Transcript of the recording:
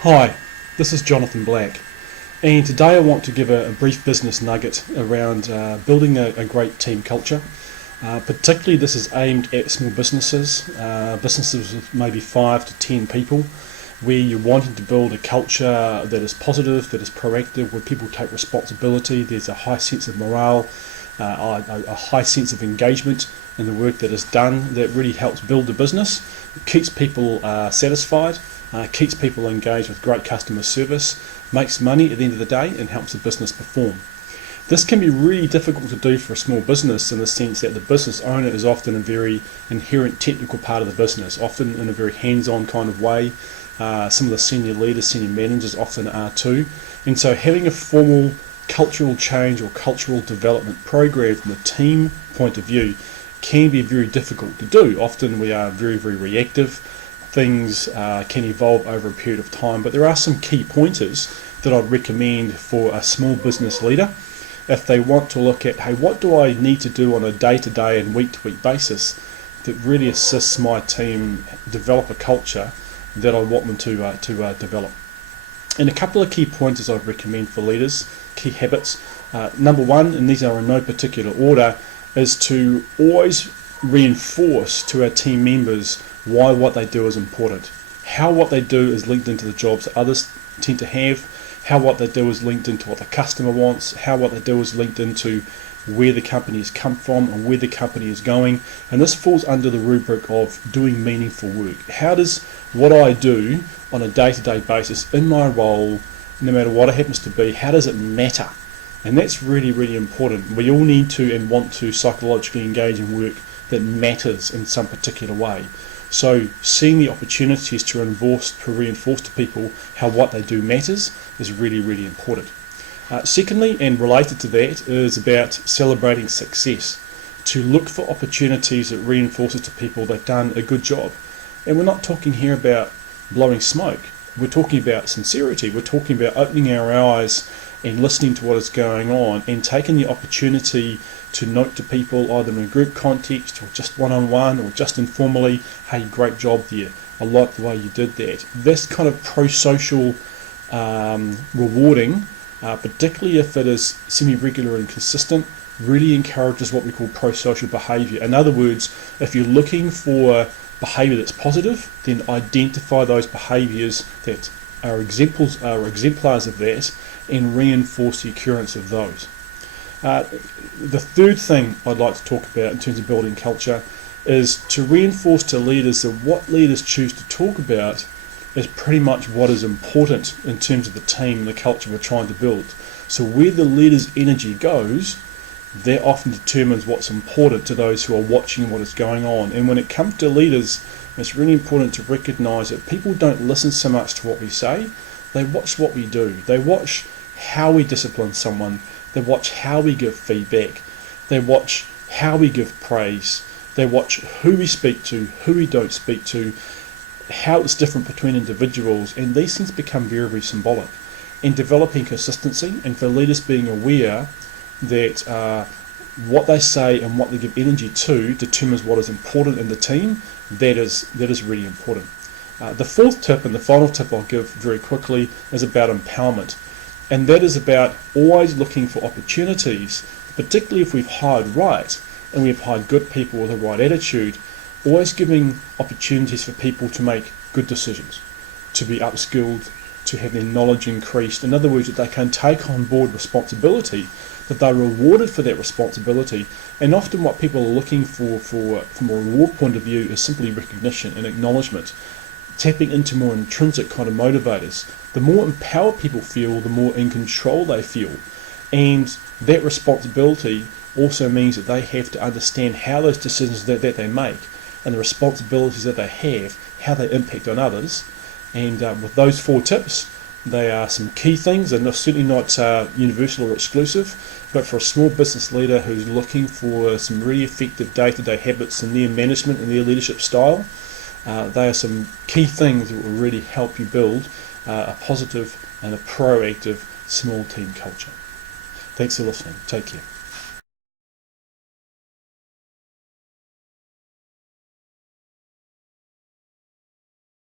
Hi, this is Jonathan Black, and today I want to give a brief business nugget around building a great team culture. Particularly, this is aimed at small businesses, businesses with maybe 5 to 10 people, where you're wanting to build a culture that is positive, that is proactive, where people take responsibility. There's a high sense of morale, a high sense of engagement in the work that is done that really helps build the business. It keeps people satisfied. Keeps people engaged with great customer service, makes money at the end of the day, and helps the business perform. This can be really difficult to do for a small business in the sense that the business owner is often a very inherent technical part of the business, often in a very hands-on kind of way. Some of the senior leaders, senior managers often are too. And so having a formal cultural change or cultural development program from a team point of view can be very difficult to do. Often we are very, very reactive. Things can evolve over a period of time, but there are some key pointers that I'd recommend for a small business leader if they want to look at, hey, what do I need to do on a day-to-day and week-to-week basis that really assists my team develop a culture that I want them to develop. And a couple of key pointers I'd recommend for leaders, key habits. Number one, and these are in no particular order, is to always reinforce to our team members why what they do is important, how what they do is linked into the jobs that others tend to have, how what they do is linked into what the customer wants, how what they do is linked into where the company has come from and where the company is going. And this falls under the rubric of doing meaningful work. How does what I do on a day-to-day basis in my role, no matter what it happens to be, how does it matter? And that's really, really important. We all need to and want to psychologically engage in work that matters in some particular way. So seeing the opportunities to reinforce to people how what they do matters is really, really important. Secondly, and related to that, is about celebrating success. To look for opportunities that reinforces to people they've done a good job. And we're not talking here about blowing smoke. We're talking about sincerity. We're talking about opening our eyes and listening to what is going on and taking the opportunity to note to people either in a group context or just one-on-one or just informally, hey, great job there. I like the way you did that. This kind of pro-social rewarding, particularly if it is semi-regular and consistent, really encourages what we call pro-social behaviour. In other words, if you're looking for behaviour that's positive, then identify those behaviours that are exemplars of that and reinforce the occurrence of those. The third thing I'd like to talk about in terms of building culture is to reinforce to leaders that what leaders choose to talk about is pretty much what is important in terms of the team and the culture we're trying to build. So where the leader's energy goes, that often determines what's important to those who are watching what is going on. And when it comes to leaders, it's really important to recognise that people don't listen so much to what we say, they watch what we do. They watch how we discipline someone, they watch how we give feedback, they watch how we give praise, they watch who we speak to, who we don't speak to, how it's different between individuals, and these things become very, very symbolic. In developing consistency and for leaders being aware that what they say and what they give energy to determines what is important in the team, that is really important. The fourth tip and the final tip I'll give very quickly is about empowerment. And that is about always looking for opportunities, particularly if we've hired right and we've hired good people with the right attitude, always giving opportunities for people to make good decisions, to be upskilled, to have their knowledge increased. In other words, that they can take on board responsibility, that they're rewarded for that responsibility. And often what people are looking for from a reward point of view is simply recognition and acknowledgement, tapping into more intrinsic kind of motivators. The more empowered people feel, the more in control they feel. And that responsibility also means that they have to understand how those decisions that they make and the responsibilities that they have, how they impact on others. And with those 4 tips, they are some key things, and they're certainly not universal or exclusive, but for a small business leader who's looking for some really effective day-to-day habits in their management and their leadership style, they are some key things that will really help you build a positive and a proactive small team culture. Thanks for listening. Take care.